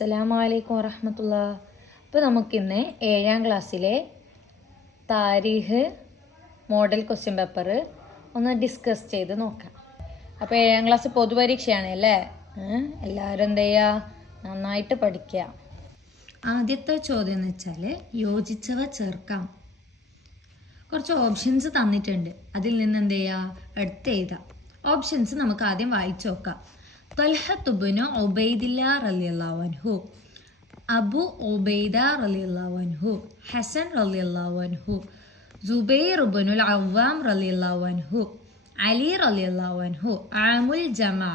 അസ്സലാമലൈക്കും വറഹമത്തുള്ള. അപ്പോൾ നമുക്കിന്ന് ഏഴാം ക്ലാസ്സിലെ താരീഖ് മോഡൽ ക്വസ്റ്റ്യൻ പേപ്പർ ഒന്ന് ഡിസ്കസ് ചെയ്ത് നോക്കാം. അപ്പോൾ ഏഴാം ക്ലാസ് പൊതുപരീക്ഷയാണ് അല്ലേ? എല്ലാവരും എന്ത് ചെയ്യുക നന്നായിട്ട് പഠിക്കുക ആദ്യത്തെ ചോദ്യം എന്ന് വെച്ചാൽ യോജിച്ചവ ചേർക്കാം. കുറച്ച് ഓപ്ഷൻസ് തന്നിട്ടുണ്ട്. അതിൽ നിന്ന് എന്ത് ചെയ്യുക എടുത്ത് എഴുതാം. ഓപ്ഷൻസ് നമുക്ക് ആദ്യം വായിച്ചു നോക്കാം. തൊൽഹത്തുബിന് ഒബൈദില്ല റലിയല്ലാവൻഹു അബു ഒബൈദ റലിയല്ലാവൻഹു ഹസൻ റലിയല്ലാവൻഹു ജുബൈറുബനുൽ അവ്വാം റലിയല്ലാവൻഹു അലി റലിയല്ലാവൻഹു ആമുൽ ജമാ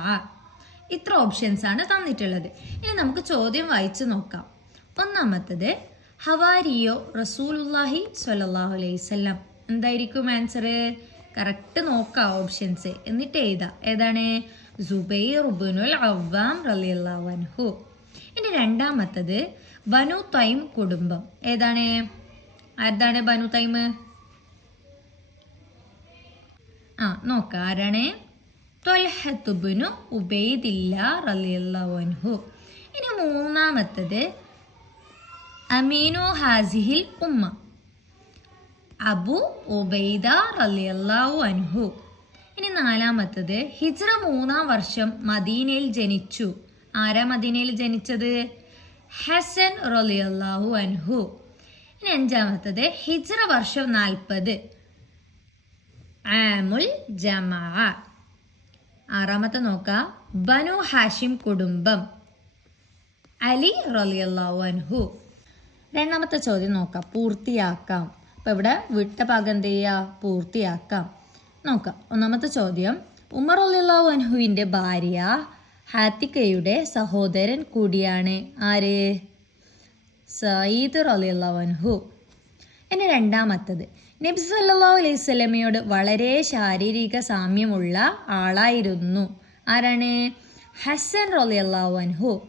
ഇത്ര ഓപ്ഷൻസ് ആണ് തന്നിട്ടുള്ളത്. ഇനി നമുക്ക് ചോദ്യം വായിച്ചു നോക്കാം. ഒന്നാമത്തത് ഹവാരിയോ റസൂലുല്ലാഹി സ്വല്ലല്ലാഹു അലൈഹി വസല്ലം. എന്തായിരിക്കും ആൻസർ കറക്റ്റ് നോക്കാം ഓപ്ഷൻസ് എന്നിട്ട് എഴുതാം. ഏതാണ്? സുബൈർ ഉബനുൽ അവ്വാം റലിയല്ലാവൻഹു ഇനി രണ്ടാമത്തത് ബനു തൈം കുടുംബം. ഏതാണ്? ആരുതാണ് ബനു തൈം? ആ നോക്കാം ആരാണ്? തൊൽഹത്തുബുനു ഉബൈദില്ല റലിയല്ലാവൻഹു ഇനി മൂന്നാമത്തത് അമീനു ഹാസിഹിൽ ഉമ്മ. അബു ഉബൈദ റലിയല്ലാവു അൻഹു. ഇനി നാലാമത്തത്. ഹിജ്റ മൂന്നാം വർഷം മദീനയിൽ ജനിച്ചു. ആരാ മദീനയിൽ ജനിച്ചത്? ഹസൻ റളിയല്ലാഹു അൻഹു. ഇനി അഞ്ചാമത്തത്. ഹിജ്റ വർഷം നാൽപ്പത്. ആമുൽ ജമാ. ആറാമത്തെ നോക്കാം. ബനു ഹാഷിം കുടുംബം. അലി റളിയല്ലാഹു അൻഹു. രണ്ടാമത്തെ ചോദ്യം നോക്കാം. പൂർത്തിയാക്കാം. അപ്പോൾ ഇവിടെ വിട്ട എന്ത് ചെയ്യുക? പൂർത്തിയാക്കാം. നോക്കാം. ഒന്നാമത്തെ ചോദ്യം. ഉമർ അലിള്ളാഹു അൻഹുവിന്റെ ഭാര്യ ഹാത്തിക്കയുടെ സഹോദരൻ കൂടിയാണ് ആര്? സയ്യിദ് അലിള്ളാഹു അൻഹു. ഇനി രണ്ടാമത്തത്. നബി സല്ലല്ലാഹു അലൈഹി സ്വലമയോട് വളരെ ശാരീരിക സാമ്യമുള്ള ആളായിരുന്നു. ആരാണ്? ഹസൻ റളിയല്ലാഹു അൻഹു.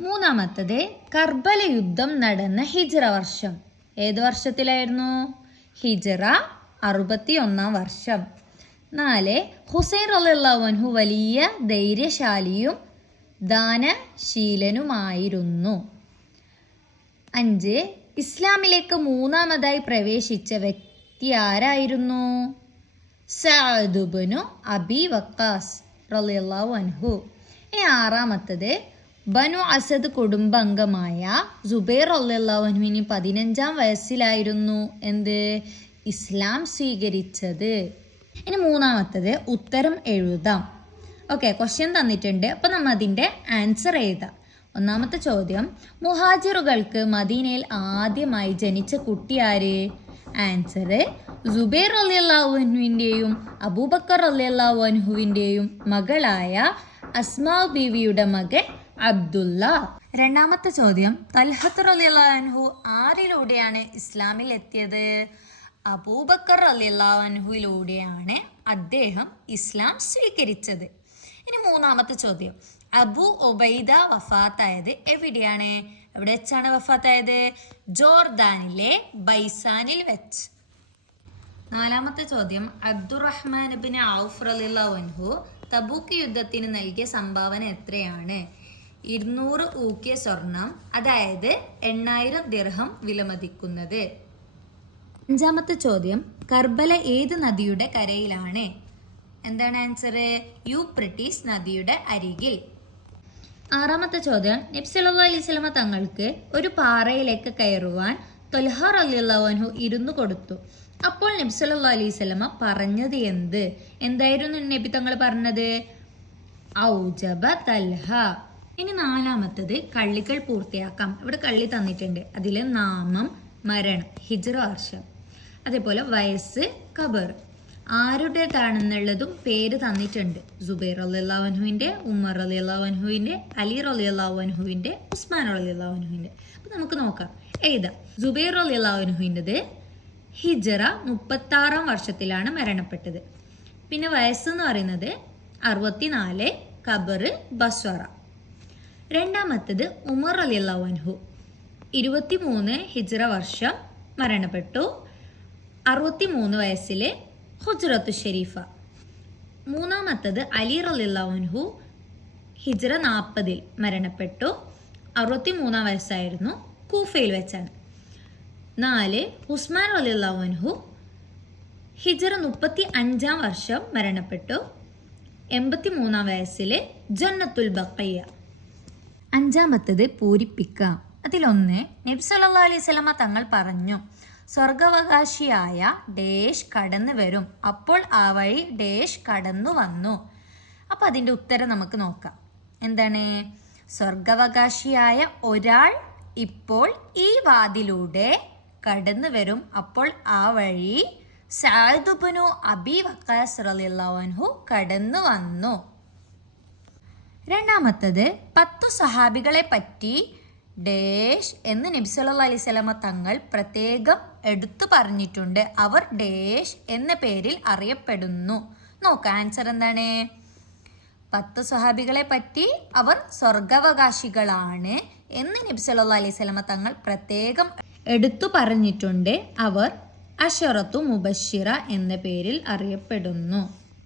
മൂന്നാമത്തത് കർബല യുദ്ധം നടന്ന ഹിജറ വർഷം. ഏത് വർഷത്തിലായിരുന്നു? ഹിജ്റ അറുപത്തി ഒന്നാം വർഷം. നാല് ഹുസൈൻ റളിയല്ലാഹു വലിയ ധൈര്യശാലിയും ദാനശീലനുമായിരുന്നു. അഞ്ച് ഇസ്ലാമിലേക്ക് മൂന്നാമതായി പ്രവേശിച്ച വ്യക്തി ആരായിരുന്നു? സഅദുബനു അബി വക്കാസ് റളിയല്ലാഹു അൻഹു. ഈ ആറാമത്തത് ബനു അസദ് കുടുംബാംഗമായ സുബൈർ റളിയല്ലാഹു അള്ളാഹുവിന് പതിനഞ്ചാം വയസ്സിലായിരുന്നു. എന്ത്? ഇസ്ലാം സ്വീകരിച്ചത്. ഇനി മൂന്നാമത്തത് ഉത്തരം എഴുതാം. ഓക്കെ ക്വസ്റ്റ്യൻ തന്നിട്ടുണ്ട്. അപ്പം നമ്മൾ അതിന്റെ ആൻസർ എഴുതാം. ഒന്നാമത്തെ ചോദ്യം മുഹാജിറുകൾക്ക് മദീനയിൽ ആദ്യമായി ജനിച്ച കുട്ടി ആര്? ആൻസർ സുബൈർ അലിയല്ലാഹുവിന്റെയും അബൂബക്കർ അലിയല്ലാഹുവിന്റെയും മകളായ അസ്മാ ബീവിയുടെ മകൻ അബ്ദുല്ല രണ്ടാമത്തെ ചോദ്യം തൽഹത്ത് റലിയല്ലാഹു ആരിലൂടെയാണ് ഇസ്ലാമിൽ എത്തിയത് അബൂബക്കർ റലിയല്ലാഹുവിലൂടെയാണ് അദ്ദേഹം ഇസ്ലാം സ്വീകരിച്ചത്. ഇനി മൂന്നാമത്തെ ചോദ്യം. അബു ഒബൈദ വഫാത്തായത് എവിടെയാണ്? എവിടെ വെച്ചാണ് വഫാത്തായത്? ജോർദാനിലെ ബൈസാനിൽ വെച്ച്. നാലാമത്തെ ചോദ്യം. അബ്ദുറഹ്മാൻ ബിൻ ഔഫ് റലിഹു തബൂക്ക് യുദ്ധത്തിന് നൽകിയ സംഭാവന എത്രയാണ്? ഇരുന്നൂറ് ഊക്കിയ സ്വർണം അതായത് എണ്ണായിരം ദിർഹം വിലമതിക്കുന്നത്. അഞ്ചാമത്തെ ചോദ്യം കർബല ഏത് നദിയുടെ കരയിലാണ്? എന്താണ് ആൻസർ യൂപ്രട്ടീസ് നദിയുടെ അരികിൽ. ആറാമത്തെ ചോദ്യം നിബ്സലാ അലൈഹി സ്വലമ തങ്ങൾക്ക് ഒരു പാറയിലേക്ക് കയറുവാൻ തൊൽഹാർ അലിഹു ഇരുന്നു കൊടുത്തു. അപ്പോൾ നബ്സല്ലാ അലൈഹി സ്വലമ പറഞ്ഞത് എന്ത്? എന്തായിരുന്നു നബി തങ്ങൾ പറഞ്ഞത്? ഔജബ തൽഹ. ഇനി നാലാമത്തത് കള്ളികൾ പൂർത്തിയാക്കാം. ഇവിടെ കള്ളി തന്നിട്ടുണ്ട്. അതിൽ നാമം മരണം ഹിജ്റ വർഷം അതേപോലെ വയസ്സ് ഖബർ. ആരുടേതാണെന്നുള്ളതും പേര് തന്നിട്ടുണ്ട്. സുബൈർ അലിയല്ലാവൻഹുവിന്റെ ഉമ്മർ അലിയല്ലാവൻഹുവിന്റെ അലി അലി അള്ളാഹുവിന്റെ ഉസ്മാൻ അലി അള്ളാഹുവിന്റെ അപ്പം നമുക്ക് നോക്കാം. എഴുതാം സുബൈർ അലിയല്ലാവൻഹുവിന്റെത് ഹിജറ മുപ്പത്താറാം വർഷത്തിലാണ് മരണപ്പെട്ടത്. പിന്നെ വയസ്സ് എന്ന് പറയുന്നത് അറുപത്തിനാല് ഖബർ ബസ്വറ. രണ്ടാമത്തത് ഉമർ അലിയല്ലാവൻഹു ഇരുപത്തി മൂന്ന് ഹിജറ വർഷം മരണപ്പെട്ടു. അറുപത്തി മൂന്ന് വയസ്സിലെ ഹുജ്റത്തു ഷെരീഫ. മൂന്നാമത്തത് അലി റലിള്ളാഹുൻഹു ഹിജ്റ നാൽപ്പതിൽ മരണപ്പെട്ടു. അറുപത്തി മൂന്നാം വയസ്സായിരുന്നു കൂഫയിൽ വെച്ചാണ്. നാല് ഉസ്മാൻ റലിള്ളാഹുൻഹു ഹിജ്റ മുപ്പത്തി അഞ്ചാം വർഷം മരണപ്പെട്ടു. എൺപത്തി മൂന്നാം വയസ്സിലെ ജന്നത്തുൽ ബക്കയ്യ അഞ്ചാമത്തത് പൂരിപ്പിക്കുക അതിലൊന്ന് നബ്സല്ലാ അലൈഹി സ്വലമ തങ്ങൾ പറഞ്ഞു സ്വർഗാവകാശിയായ ഡേഷ് കടന്നു വരും. അപ്പോൾ ആ വഴി ഡേഷ് കടന്നു വന്നു. അപ്പോൾ അതിന്റെ ഉത്തരം നമുക്ക് നോക്കാം. എന്താണ്? സ്വർഗവകാശിയായ ഒരാൾ ഇപ്പോൾ ഈ വാതിലൂടെ കടന്നു വരും. അപ്പോൾ ആ വഴി സാദുബനു അബി വക്കാസ് റലിള്ളാഹു കടന്നു വന്നു. രണ്ടാമത്തത് പത്തു സഹാബികളെ പറ്റി ഡേഷ് എന്ന് നബി സല്ലല്ലാഹു അലൈഹി സ്വലമ തങ്ങൾ പ്രത്യേകം എടുത്തു പറഞ്ഞിട്ടുണ്ട്. അവർ ഡേഷ് എന്ന പേരിൽ അറിയപ്പെടുന്നു. നോക്ക് ആൻസർ എന്താണ്? പത്ത് സ്വഹാബികളെ പറ്റി അവർ സ്വർഗാവകാശികളാണ് എന്ന് നബി സല്ലല്ലാഹു അലൈഹി സ്വലമ തങ്ങൾ പ്രത്യേകം എടുത്തു പറഞ്ഞിട്ടുണ്ട്. അവർ അഷറത്തു മുബഷിറ എന്ന പേരിൽ അറിയപ്പെടുന്നു.